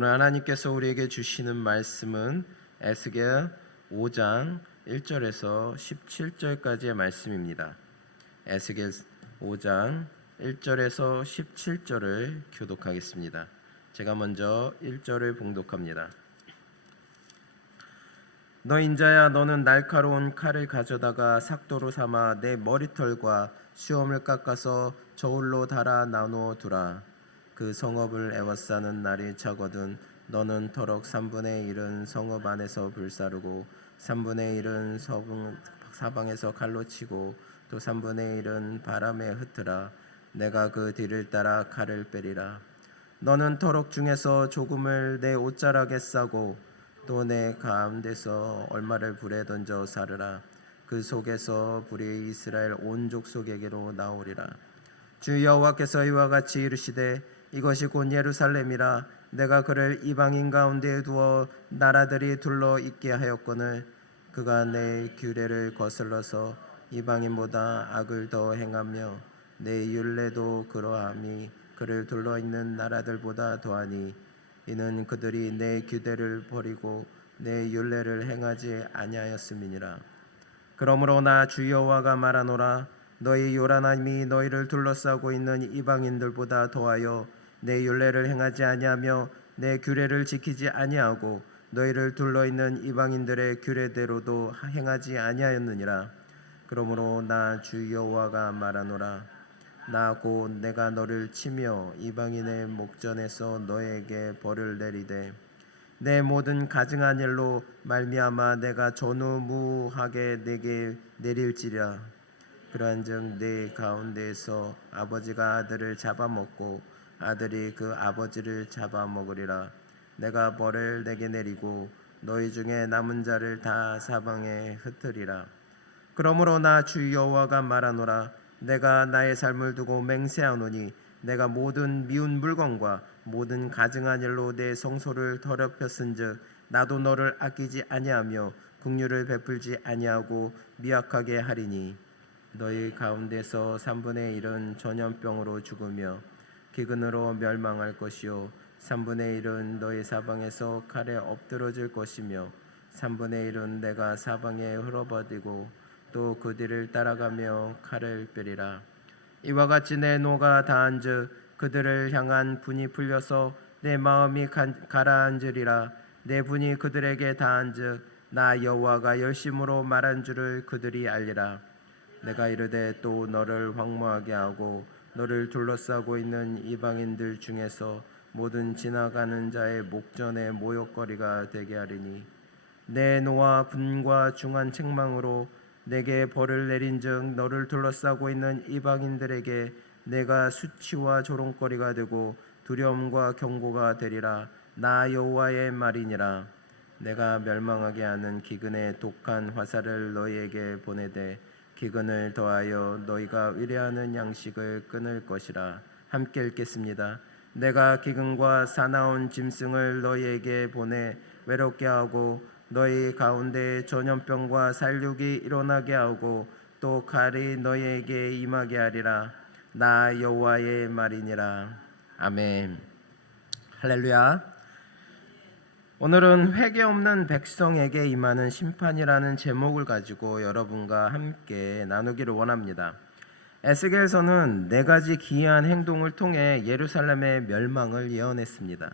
오늘 하나님께서 우리에게 주시는 말씀은 에스겔 5장 1절에서 17절까지의 말씀입니다. 에스겔 5장 1절에서 17절을 교독하겠습니다. 제가 먼저 1절을 봉독합니다. 너 인자야, 너는 날카로운 칼을 가져다가 삭도로 삼아 내 머리털과 수염을 깎아서 저울로 달아 나누어 두라. 그 성읍을 에워싸는 날이 차거든 너는 터럭 3분의 1은 성읍 안에서 불사르고 3분의 1은 사방에서 칼로 치고 또 3분의 1은 바람에 흩으라. 내가 그 뒤를 따라 칼을 빼리라. 너는 터럭 중에서 조금을 내 옷자락에 싸고 또 내 가운데서 얼마를 불에 던져 사르라. 그 속에서 불이 이스라엘 온 족속에게로 나오리라. 주 여호와께서 이와 같이 이르시되 이것이 곧 예루살렘이라. 내가 그를 이방인 가운데에 두어 나라들이 둘러 있게 하였거늘 그가 내 규례를 거슬러서 이방인보다 악을 더 행하며 내 율례도 그러함이 그를 둘러 있는 나라들보다 더하니 이는 그들이 내 규례를 버리고 내 율례를 행하지 아니하였음이니라. 그러므로 나 주 여호와가 말하노라. 너희 요란함이 너희를 둘러싸고 있는 이방인들보다 더하여 내 율례를 행하지 아니하며 내 규례를 지키지 아니하고 너희를 둘러 있는 이방인들의 규례대로도 행하지 아니하였느니라. 그러므로 나 주 여호와가 말하노라. 나 곧 내가 너를 치며 이방인의 목전에서 너에게 벌을 내리되 내 모든 가증한 일로 말미암아 내가 전우무하게 내게 내릴지라. 그러한즉 내 가운데에서 아버지가 아들을 잡아먹고 아들이 그 아버지를 잡아먹으리라. 내가 벌을 내게 내리고 너희 중에 남은 자를 다 사방에 흩으리라. 그러므로 나 주 여호와가 말하노라. 내가 나의 삶을 두고 맹세하노니 내가 모든 미운 물건과 모든 가증한 일로 내 성소를 더럽혔은즉 나도 너를 아끼지 아니하며 긍휼을 베풀지 아니하고 미약하게 하리니 너희 가운데서 3분의 1은 전염병으로 죽으며 기근으로 멸망할 것이요 3분의 1은 너희 사방에서 칼에 엎드러질 것이며 3분의 1은 내가 사방에 흘러버리고 또 그 뒤를 따라가며 칼을 빼리라. 이와 같이 내 노가 다한즉 그들을 향한 분이 풀려서 내 마음이 가라앉으리라. 내 분이 그들에게 다한즉 나 여호와가 열심으로 말한 줄을 그들이 알리라. 내가 이르되 또 너를 황무하게 하고 너를 둘러싸고 있는 이방인들 중에서 모든 지나가는 자의 목전에 모욕거리가 되게 하리니 내 노와 분과 중한 책망으로 내게 벌을 내린즉 너를 둘러싸고 있는 이방인들에게 내가 수치와 조롱거리가 되고 두려움과 경고가 되리라. 나 여호와의 말이니라. 내가 멸망하게 하는 기근의 독한 화살을 너희에게 보내되 기근을 더하여 너희가 의뢰하는 양식을 끊을 것이라. 함께 읽겠습니다. 내가 기근과 사나운 짐승을 너희에게 보내 외롭게 하고 너희 가운데 전염병과 살육이 일어나게 하고 또 칼이 너희에게 임하게 하리라. 나 여호와의 말이니라. 아멘. 할렐루야. 오늘은 회개 없는 백성에게 임하는 심판이라는 제목을 가지고 여러분과 함께 나누기를 원합니다. 에스겔서는 4가지 기이한 행동을 통해 예루살렘의 멸망을 예언했습니다.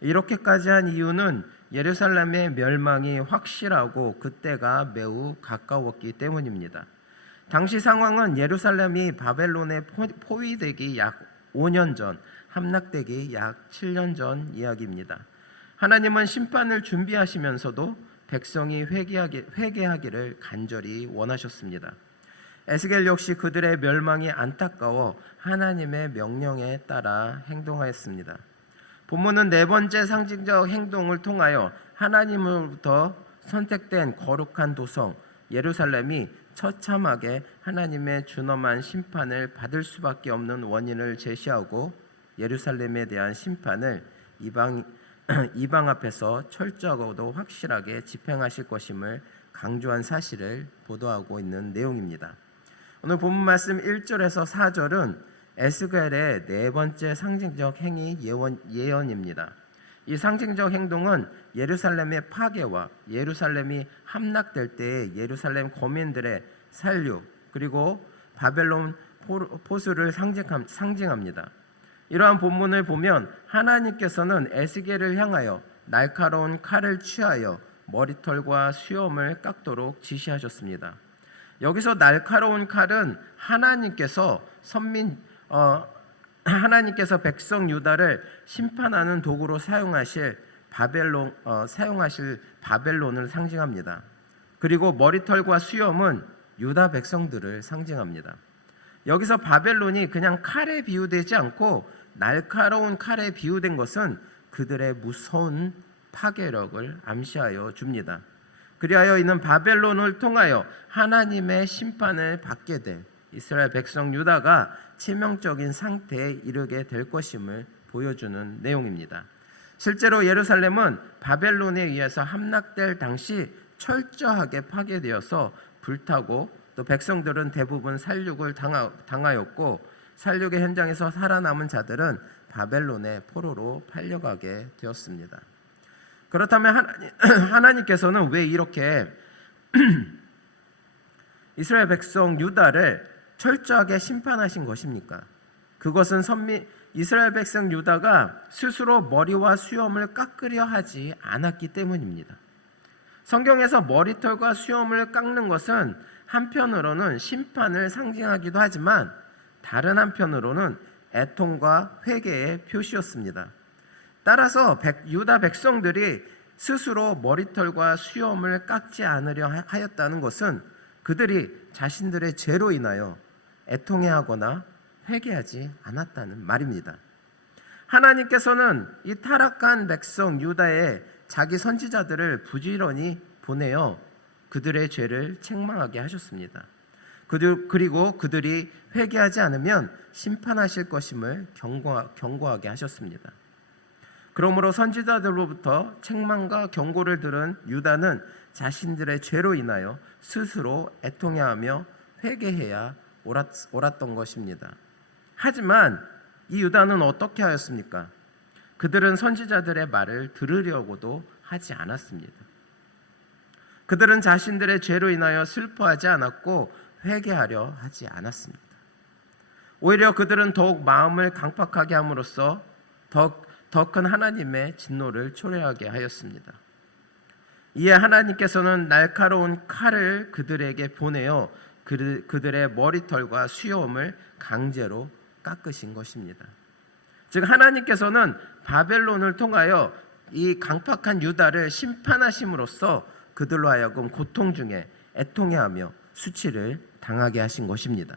이렇게까지 한 이유는 예루살렘의 멸망이 확실하고 그때가 매우 가까웠기 때문입니다. 당시 상황은 예루살렘이 바벨론에 포위되기 약 5년 전, 함락되기 약 7년 전 이야기입니다. 하나님은 심판을 준비하시면서도 백성이 회개하기를 간절히 원하셨습니다. 에스겔 역시 그들의 멸망이 안타까워 하나님의 명령에 따라 행동하였습니다. 본문은 4번째 상징적 행동을 통하여 하나님으로부터 선택된 거룩한 도성 예루살렘이 처참하게 하나님의 준엄한 심판을 받을 수밖에 없는 원인을 제시하고 예루살렘에 대한 심판을 이방 앞에서 철저하고도 확실하게 집행하실 것임을 강조한 사실을 보도하고 있는 내용입니다. 오늘 본문 말씀 1절에서 4절은 에스겔의 4번째 상징적 행위 예언입니다. 이 상징적 행동은 예루살렘의 파괴와 예루살렘이 함락될 때의 예루살렘 거민들의 살육, 그리고 바벨론 포수를 상징합니다. 이러한 본문을 보면 하나님께서는 에스겔을 향하여 날카로운 칼을 취하여 머리털과 수염을 깎도록 지시하셨습니다. 여기서 날카로운 칼은 하나님께서 백성 유다를 심판하는 도구로 사용하실 바벨론을 상징합니다. 그리고 머리털과 수염은 유다 백성들을 상징합니다. 여기서 바벨론이 그냥 칼에 비유되지 않고 날카로운 칼에 비유된 것은 그들의 무서운 파괴력을 암시하여 줍니다. 그리하여 이는 바벨론을 통하여 하나님의 심판을 받게 된 이스라엘 백성 유다가 치명적인 상태에 이르게 될 것임을 보여주는 내용입니다. 실제로 예루살렘은 바벨론에 의해서 함락될 당시 철저하게 파괴되어서 불타고 또 백성들은 대부분 살육을 당하였고, 살육의 현장에서 살아남은 자들은 바벨론의 포로로 팔려가게 되었습니다. 그렇다면 하나님께서는 왜 이렇게 이스라엘 백성 유다를 철저하게 심판하신 것입니까? 그것은 이스라엘 백성 유다가 스스로 머리와 수염을 깎으려 하지 않았기 때문입니다. 성경에서 머리털과 수염을 깎는 것은 한편으로는 심판을 상징하기도 하지만 다른 한편으로는 애통과 회개의 표시였습니다. 따라서 유다 백성들이 스스로 머리털과 수염을 깎지 않으려 하였다는 것은 그들이 자신들의 죄로 인하여 애통해하거나 회개하지 않았다는 말입니다. 하나님께서는 이 타락한 백성 유다에 자기 선지자들을 부지런히 보내어 그들의 죄를 책망하게 하셨습니다. 그리고 그들이 회개하지 않으면 심판하실 것임을 경고하게 하셨습니다. 그러므로 선지자들로부터 책망과 경고를 들은 유다는 자신들의 죄로 인하여 스스로 애통해하며 회개해야 옳았던 것입니다. 하지만 이 유다는 어떻게 하였습니까? 그들은 선지자들의 말을 들으려고도 하지 않았습니다. 그들은 자신들의 죄로 인하여 슬퍼하지 않았고 회개하려 하지 않았습니다. 오히려 그들은 더욱 마음을 강팍하게 함으로써 더 큰 하나님의 진노를 초래하게 하였습니다. 이에 하나님께서는 날카로운 칼을 그들에게 보내어 그들의 머리털과 수염을 강제로 깎으신 것입니다. 즉 하나님께서는 바벨론을 통하여 이 강팍한 유다를 심판하심으로써 그들로 하여금 고통 중에 애통해하며 수치를 당하게 하신 것입니다.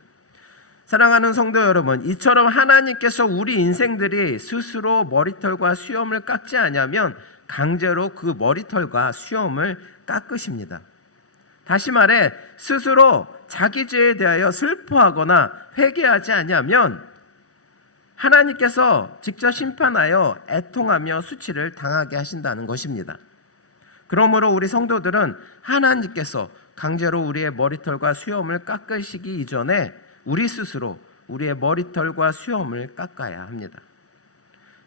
사랑하는 성도 여러분, 이처럼 하나님께서 우리 인생들이 스스로 머리털과 수염을 깎지 않으면 강제로 그 머리털과 수염을 깎으십니다. 다시 말해 스스로 자기 죄에 대하여 슬퍼하거나 회개하지 않으면 하나님께서 직접 심판하여 애통하며 수치를 당하게 하신다는 것입니다. 그러므로 우리 성도들은 하나님께서 강제로 우리의 머리털과 수염을 깎으시기 이전에 우리 스스로 우리의 머리털과 수염을 깎아야 합니다.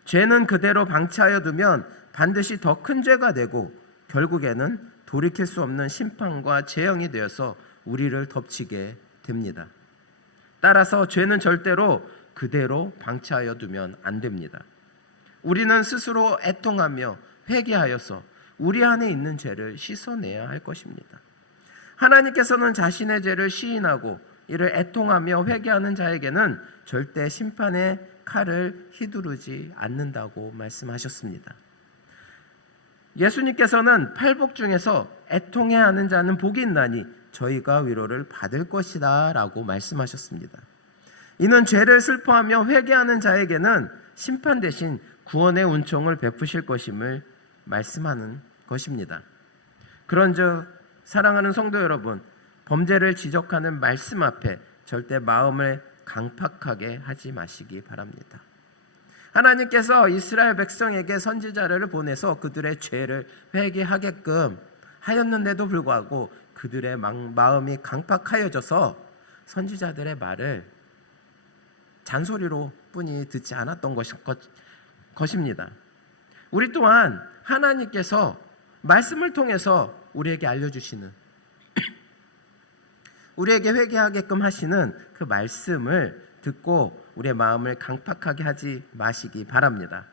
죄는 그대로 방치하여 두면 반드시 더 큰 죄가 되고 결국에는 돌이킬 수 없는 심판과 재앙이 되어서 우리를 덮치게 됩니다. 따라서 죄는 절대로 그대로 방치하여 두면 안 됩니다. 우리는 스스로 애통하며 회개하여서 우리 안에 있는 죄를 씻어내야 할 것입니다. 하나님께서는 자신의 죄를 시인하고 이를 애통하며 회개하는 자에게는 절대 심판의 칼을 휘두르지 않는다고 말씀하셨습니다. 예수님께서는 팔복 중에서 애통해하는 자는 복이 있나니 저희가 위로를 받을 것이다 라고 말씀하셨습니다. 이는 죄를 슬퍼하며 회개하는 자에게는 심판 대신 구원의 은총을 베푸실 것임을 말씀하는 것입니다. 그런즉 사랑하는 성도 여러분, 범죄를 지적하는 말씀 앞에 절대 마음을 강팍하게 하지 마시기 바랍니다. 하나님께서 이스라엘 백성에게 선지자를 보내서 그들의 죄를 회개하게끔 하였는데도 불구하고 그들의 마음이 강팍하여져서 선지자들의 말을 잔소리로 뿐이 듣지 않았던 것입니다. 우리 또한 하나님께서 말씀을 통해서 우리에게 알려주시는, 우리에게 회개하게끔 하시는 그 말씀을 듣고 우리의 마음을 강팍하게 하지 마시기 바랍니다.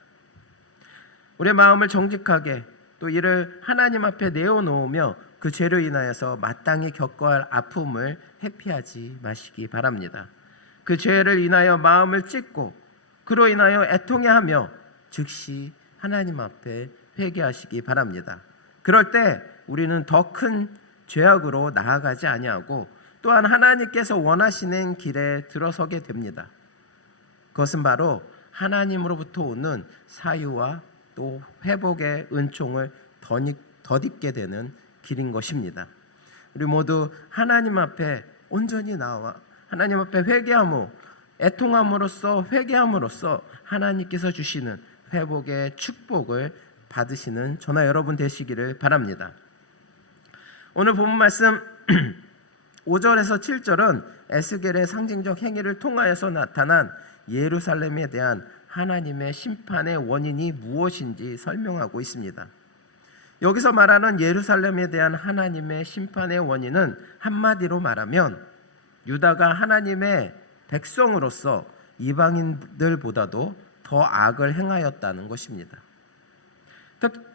우리의 마음을 정직하게 또 이를 하나님 앞에 내어놓으며 그 죄로 인하여서 마땅히 겪어야 할 아픔을 회피하지 마시기 바랍니다. 그 죄를 인하여 마음을 찢고 그로 인하여 애통해하며 즉시 하나님 앞에 회개하시기 바랍니다. 그럴 때 우리는 더 큰 죄악으로 나아가지 아니하고 또한 하나님께서 원하시는 길에 들어서게 됩니다. 그것은 바로 하나님으로부터 오는 사유와 또 회복의 은총을 덧입게 되는 길인 것입니다. 우리 모두 하나님 앞에 온전히 나와 하나님 앞에 애통함으로써 회개함으로써 하나님께서 주시는 회복의 축복을 받으시는 저나 여러분 되시기를 바랍니다. 오늘 본문 말씀 5절에서 7절은 에스겔의 상징적 행위를 통하여서 나타난 예루살렘에 대한 하나님의 심판의 원인이 무엇인지 설명하고 있습니다. 여기서 말하는 예루살렘에 대한 하나님의 심판의 원인은 한마디로 말하면 유다가 하나님의 백성으로서 이방인들보다도 더 악을 행하였다는 것입니다.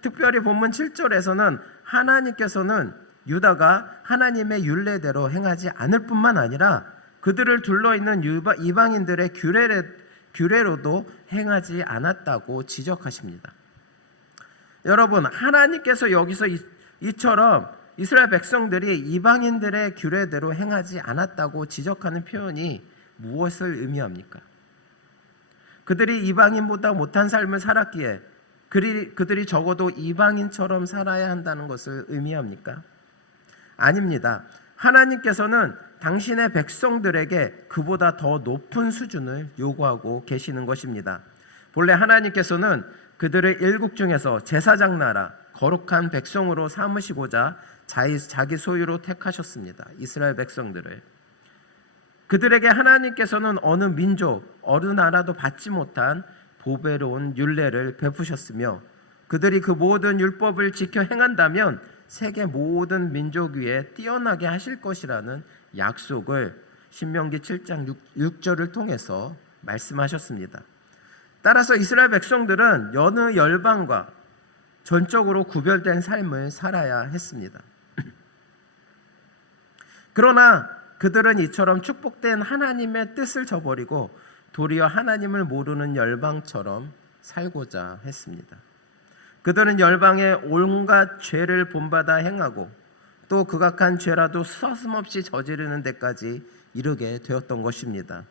특별히 본문 7절에서는 하나님께서는 유다가 하나님의 율례대로 행하지 않을 뿐만 아니라 그들을 둘러있는 이방인들의 규례로도 행하지 않았다고 지적하십니다. 여러분, 하나님께서 여기서 이처럼 이스라엘 백성들이 이방인들의 규례대로 행하지 않았다고 지적하는 표현이 무엇을 의미합니까? 그들이 이방인보다 못한 삶을 살았기에 그들이 적어도 이방인처럼 살아야 한다는 것을 의미합니까? 아닙니다. 하나님께서는 당신의 백성들에게 그보다 더 높은 수준을 요구하고 계시는 것입니다. 본래 하나님께서는 그들을 일국 중에서 제사장 나라, 거룩한 백성으로 삼으시고자 자기 소유로 택하셨습니다. 이스라엘 백성들을. 그들에게 하나님께서는 어느 민족, 어느 나라도 받지 못한 보배로운 율례를 베푸셨으며 그들이 그 모든 율법을 지켜 행한다면 세계 모든 민족 위에 뛰어나게 하실 것이라는 약속을 신명기 7장 6절을 통해서 말씀하셨습니다. 따라서 이스라엘 백성들은 여느 열방과 전적으로 구별된 삶을 살아야 했습니다. 그러나 그들은 이처럼 축복된 하나님의 뜻을 저버리고 도리어 하나님을 모르는 열방처럼 살고자 했습니다. 그들은 열방의 온갖 죄를 본받아 행하고 또 극악한 죄라도 서슴없이 저지르는 데까지 이르게 되었던 것입니다.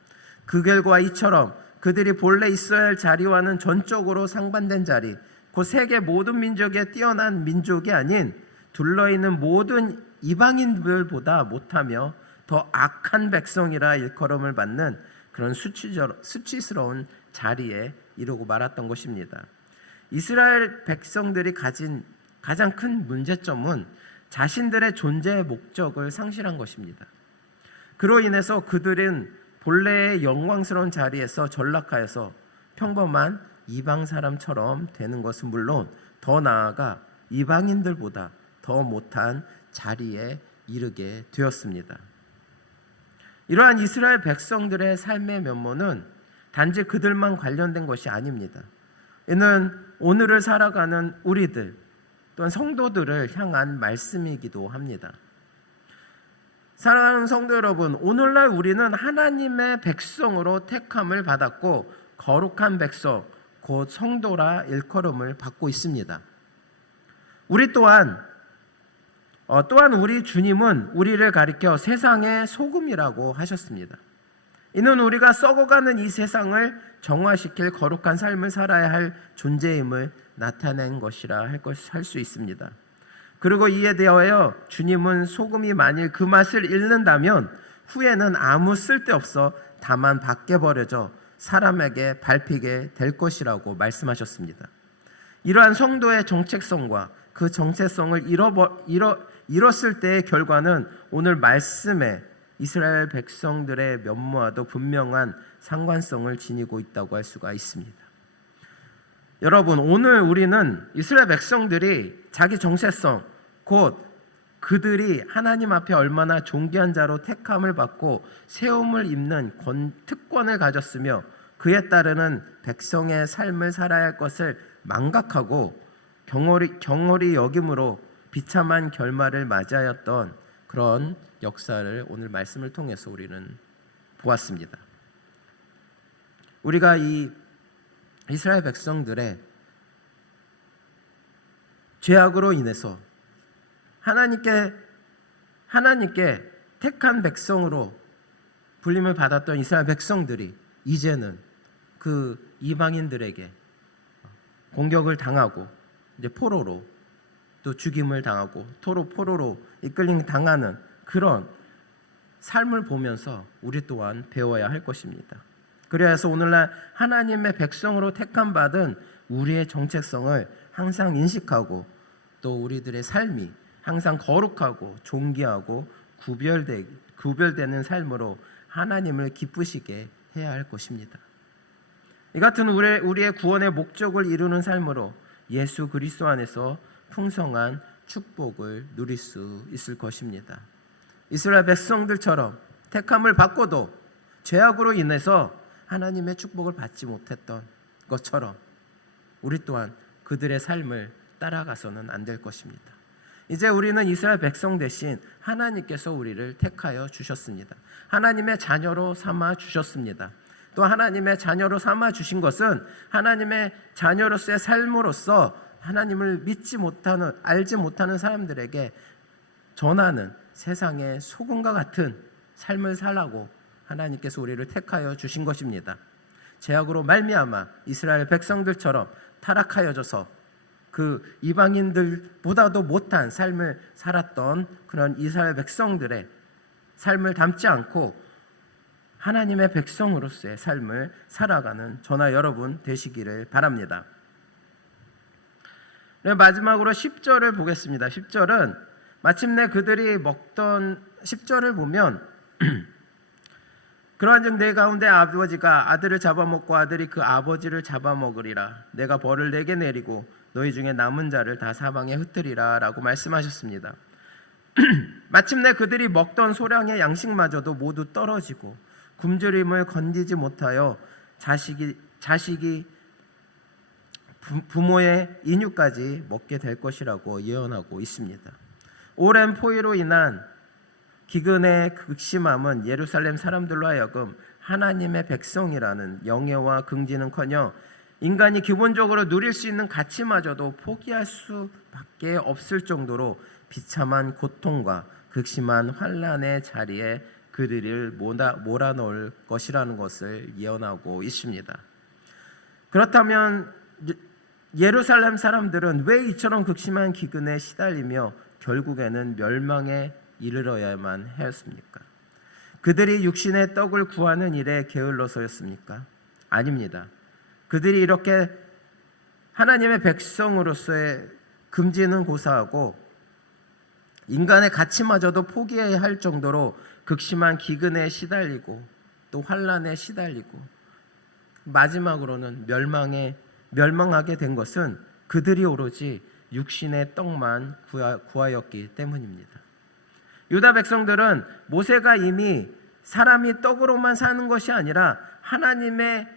그 결과 이처럼 그들이 본래 있어야 할 자리와는 전적으로 상반된 자리, 그 세계 모든 민족에 뛰어난 민족이 아닌 둘러있는 모든 이방인들보다 못하며 더 악한 백성이라 일컬음을 받는 그런 수치스러운 자리에 이르고 말았던 것입니다. 이스라엘 백성들이 가진 가장 큰 문제점은 자신들의 존재의 목적을 상실한 것입니다. 그로 인해서 그들은 본래의 영광스러운 자리에서 전락하여서 평범한 이방 사람처럼 되는 것은 물론 더 나아가 이방인들보다 더 못한 자리에 이르게 되었습니다. 이러한 이스라엘 백성들의 삶의 면모는 단지 그들만 관련된 것이 아닙니다. 이는 오늘을 살아가는 우리들 또한 성도들을 향한 말씀이기도 합니다. 사랑하는 성도 여러분, 오늘날 우리는 하나님의 백성으로 택함을 받았고 거룩한 백성, 곧 성도라 일컬음을 받고 있습니다. 우리 또한 우리 주님은 우리를 가리켜 세상의 소금이라고 하셨습니다. 이는 우리가 썩어가는 이 세상을 정화시킬 거룩한 삶을 살아야 할 존재임을 나타낸 것이라 할 수 있습니다. 그리고 이에 대하여 주님은 소금이 만일 그 맛을 잃는다면 후에는 아무 쓸데없어 다만 밖에 버려져 사람에게 밟히게 될 것이라고 말씀하셨습니다. 이러한 성도의 정체성과 그 정체성을 잃었을 때의 결과는 오늘 말씀에 이스라엘 백성들의 면모와도 분명한 상관성을 지니고 있다고 할 수가 있습니다. 여러분, 오늘 우리는 이스라엘 백성들이 자기 정체성, 곧 그들이 하나님 앞에 얼마나 존귀한 자로 택함을 받고 세움을 입는 특권을 가졌으며 그에 따르는 백성의 삶을 살아야 할 것을 망각하고 경홀히 여김으로 비참한 결말을 맞이하였던 그런 역사를 오늘 말씀을 통해서 우리는 보았습니다. 우리가 이 이스라엘 백성들의 죄악으로 인해서 하나님께 택한 백성으로 불림을 받았던 이스라엘 백성들이 이제는 그 이방인들에게 공격을 당하고 이제 포로로 또 죽임을 당하고 포로로 이끌림 당하는 그런 삶을 보면서 우리 또한 배워야 할 것입니다. 그래서 오늘날 하나님의 백성으로 택함 받은 우리의 정체성을 항상 인식하고 또 우리들의 삶이 항상 거룩하고 존귀하고 구별되는 삶으로 하나님을 기쁘시게 해야 할 것입니다. 이 같은 우리의 구원의 목적을 이루는 삶으로 예수 그리스도 안에서 풍성한 축복을 누릴 수 있을 것입니다. 이스라엘 백성들처럼 택함을 받고도 죄악으로 인해서 하나님의 축복을 받지 못했던 것처럼 우리 또한 그들의 삶을 따라가서는 안 될 것입니다. 이제 우리는 이스라엘 백성 대신 하나님께서 우리를 택하여 주셨습니다. 하나님의 자녀로 삼아 주셨습니다. 또 하나님의 자녀로 삼아 주신 것은 하나님의 자녀로서의 삶으로서 하나님을 알지 못하는 사람들에게 전하는 세상의 소금과 같은 삶을 살라고 하나님께서 우리를 택하여 주신 것입니다. 죄악으로 말미암아 이스라엘 백성들처럼 타락하여져서 그 이방인들보다도 못한 삶을 살았던 그런 이스라엘 백성들의 삶을 담지 않고 하나님의 백성으로서의 삶을 살아가는 저나 여러분 되시기를 바랍니다. 마지막으로 10절을 보겠습니다. 10절은 마침내 그들이 먹던 10절을 보면 그러한즉 내 가운데 아버지가 아들을 잡아먹고 아들이 그 아버지를 잡아먹으리라. 내가 벌을 내게 내리고 너희 중에 남은 자를 다 사방에 흩으리라 라고 말씀하셨습니다. 마침내 그들이 먹던 소량의 양식마저도 모두 떨어지고 굶주림을 건디지 못하여 자식이 부모의 인유까지 먹게 될 것이라고 예언하고 있습니다. 오랜 포위로 인한 기근의 극심함은 예루살렘 사람들로 하여금 하나님의 백성이라는 영예와 긍지는커녕 인간이 기본적으로 누릴 수 있는 가치마저도 포기할 수밖에 없을 정도로 비참한 고통과 극심한 환난의 자리에 그들을 몰아넣을 것이라는 것을 예언하고 있습니다. 그렇다면 예루살렘 사람들은 왜 이처럼 극심한 기근에 시달리며 결국에는 멸망에 이르러야만 하였습니까? 그들이 육신의 떡을 구하는 일에 게을러서였습니까? 아닙니다. 그들이 이렇게 하나님의 백성으로서의 금지는 고사하고 인간의 가치마저도 포기해야 할 정도로 극심한 기근에 시달리고 또 환난에 시달리고 마지막으로는 멸망하게 된 것은 그들이 오로지 육신의 떡만 구하였기 때문입니다. 유다 백성들은 모세가 이미 사람이 떡으로만 사는 것이 아니라 하나님의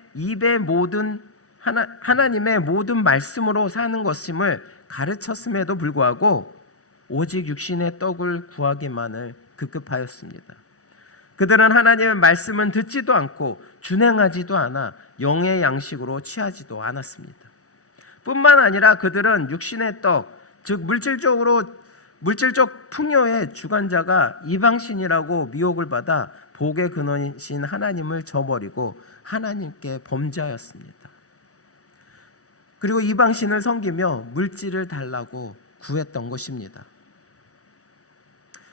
모든 말씀으로 사는 것임을 가르쳤음에도 불구하고 오직 육신의 떡을 구하기만을 급급하였습니다. 그들은 하나님의 말씀은 듣지도 않고 준행하지도 않아 영의 양식으로 취하지도 않았습니다. 뿐만 아니라 그들은 육신의 떡, 즉 물질적 풍요의 주관자가 이방신이라고 미혹을 받아 복의 근원이신 하나님을 저버리고 하나님께 범죄하였습니다. 그리고 이방신을 섬기며 물질을 달라고 구했던 것입니다.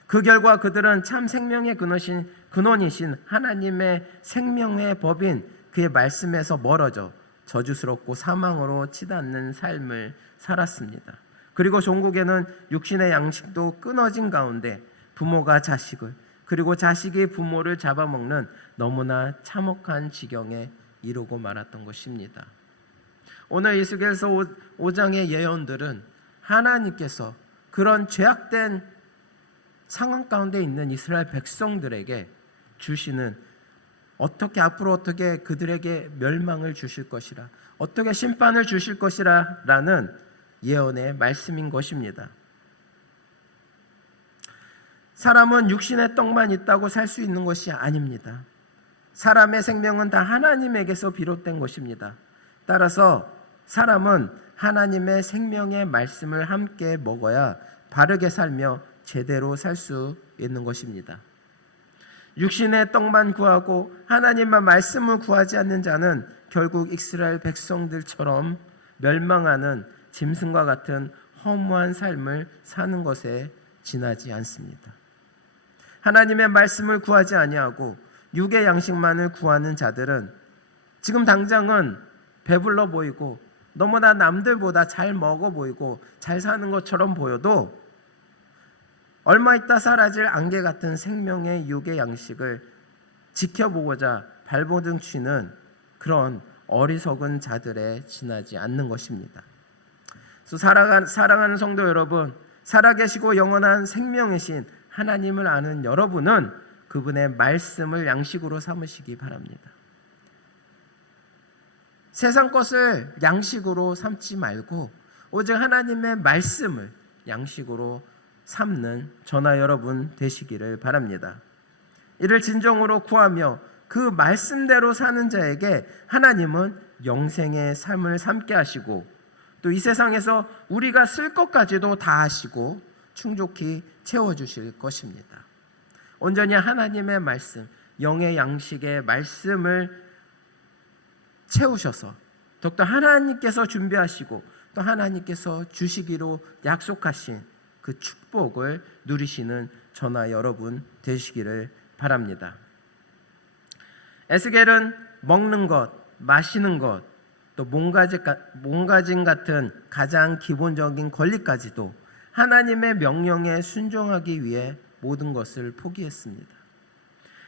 그 결과 그들은 참 생명의 근원이신 하나님의 생명의 법인 그의 말씀에서 멀어져 저주스럽고 사망으로 치닫는 삶을 살았습니다. 그리고 종국에는 육신의 양식도 끊어진 가운데 부모가 자식을 그리고 자식이 부모를 잡아먹는 너무나 참혹한 지경에 이르고 말았던 것입니다. 오늘 이스라엘서 5장의 예언들은 하나님께서 그런 죄악된 상황 가운데 있는 이스라엘 백성들에게 주시는 어떻게 앞으로 어떻게 그들에게 멸망을 주실 것이라, 어떻게 심판을 주실 것이라 라는 예언의 말씀인 것입니다. 사람은 육신의 떡만 있다고 살 수 있는 것이 아닙니다. 사람의 생명은 다 하나님에게서 비롯된 것입니다. 따라서 사람은 하나님의 생명의 말씀을 함께 먹어야 바르게 살며 제대로 살 수 있는 것입니다. 육신의 떡만 구하고 하나님의 말씀을 구하지 않는 자는 결국 이스라엘 백성들처럼 멸망하는 짐승과 같은 허무한 삶을 사는 것에 지나지 않습니다. 하나님의 말씀을 구하지 아니하고 육의 양식만을 구하는 자들은 지금 당장은 배불러 보이고 너무나 남들보다 잘 먹어 보이고 잘 사는 것처럼 보여도 얼마 있다 사라질 안개 같은 생명의 육의 양식을 지켜보고자 발버둥 치는 그런 어리석은 자들에 지나지 않는 것입니다. 사랑하는 성도 여러분, 살아계시고 영원한 생명이신 하나님을 아는 여러분은 그분의 말씀을 양식으로 삼으시기 바랍니다. 세상 것을 양식으로 삼지 말고 오직 하나님의 말씀을 양식으로 삼는 저나 여러분 되시기를 바랍니다. 이를 진정으로 구하며 그 말씀대로 사는 자에게 하나님은 영생의 삶을 삼게 하시고 또 이 세상에서 우리가 쓸 것까지도 다 하시고 충족히 채워주실 것입니다. 온전히 하나님의 말씀, 영의 양식의 말씀을 채우셔서 더욱더 하나님께서 준비하시고 또 하나님께서 주시기로 약속하신 그 축복을 누리시는 저나 여러분 되시기를 바랍니다. 에스겔은 먹는 것, 마시는 것, 또 몸가짐 같은 가장 기본적인 권리까지도 하나님의 명령에 순종하기 위해 모든 것을 포기했습니다.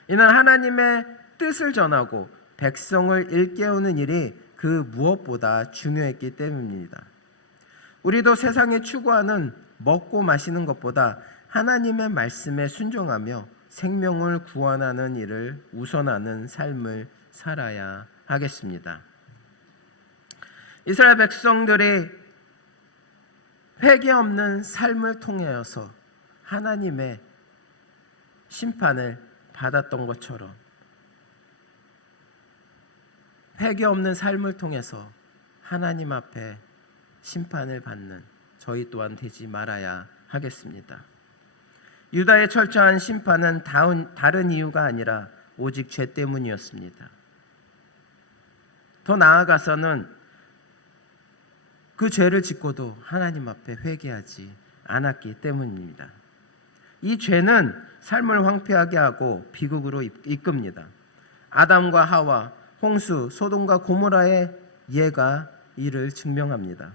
이는 하나님의 뜻을 전하고 백성을 일깨우는 일이 그 무엇보다 중요했기 때문입니다. 우리도 세상이 추구하는 먹고 마시는 것보다 하나님의 말씀에 순종하며 생명을 구원하는 일을 우선하는 삶을 살아야 하겠습니다. 이스라엘 백성들이 회개 없는 삶을 통하여서 하나님의 심판을 받았던 것처럼 회개 없는 삶을 통해서 하나님 앞에 심판을 받는 저희 또한 되지 말아야 하겠습니다. 유다의 철저한 심판은 다른 이유가 아니라 오직 죄 때문이었습니다. 더 나아가서는 그 죄를 짓고도 하나님 앞에 회개하지 않았기 때문입니다. 이 죄는 삶을 황폐하게 하고 비극으로 이끕니다. 아담과 하와, 홍수, 소돔과 고모라의 예가 이를 증명합니다.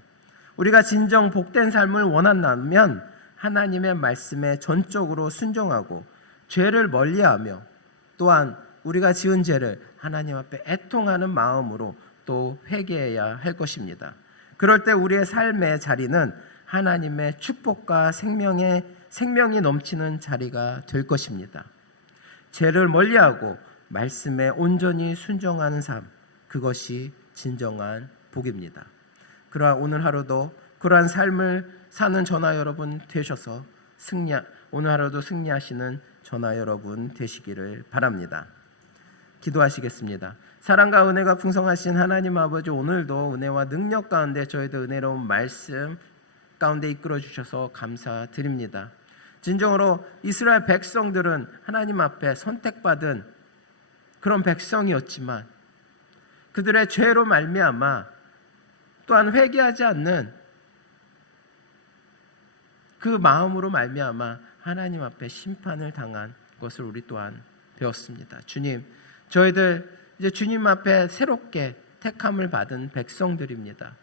우리가 진정 복된 삶을 원한다면 하나님의 말씀에 전적으로 순종하고 죄를 멀리하며 또한 우리가 지은 죄를 하나님 앞에 애통하는 마음으로 또 회개해야 할 것입니다. 그럴 때 우리의 삶의 자리는 하나님의 축복과 생명이 넘치는 자리가 될 것입니다. 죄를 멀리하고 말씀에 온전히 순종하는 삶, 그것이 진정한 복입니다. 그러나 오늘 하루도 그러한 삶을 사는 저나 여러분 되셔서 오늘 하루도 승리하시는 저나 여러분 되시기를 바랍니다. 기도하시겠습니다. 사랑과 은혜가 풍성하신 하나님 아버지, 오늘도 은혜와 능력 가운데 저희도 은혜로운 말씀 가운데 이끌어 주셔서 감사드립니다. 진정으로 이스라엘 백성들은 하나님 앞에 선택받은 그런 백성이었지만 그들의 죄로 말미암아 또한 회개하지 않는 그 마음으로 말미암아 하나님 앞에 심판을 당한 것을 우리 또한 배웠습니다. 주님, 저희들 이제 주님 앞에 새롭게 택함을 받은 백성들입니다.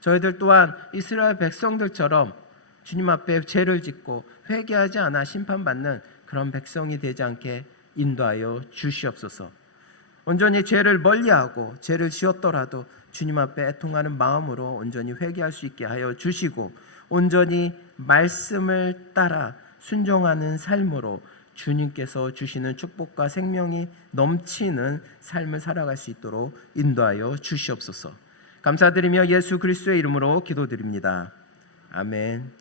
저희들 또한 이스라엘 백성들처럼 주님 앞에 죄를 짓고 회개하지 않아 심판받는 그런 백성이 되지 않게 인도하여 주시옵소서. 온전히 죄를 멀리하고 죄를 지었더라도 주님 앞에 애통하는 마음으로 온전히 회개할 수 있게 하여 주시고 온전히 말씀을 따라 순종하는 삶으로 주님께서 주시는 축복과 생명이 넘치는 삶을 살아갈 수 있도록 인도하여 주시옵소서. 감사드리며 예수 그리스도의 이름으로 기도드립니다. 아멘.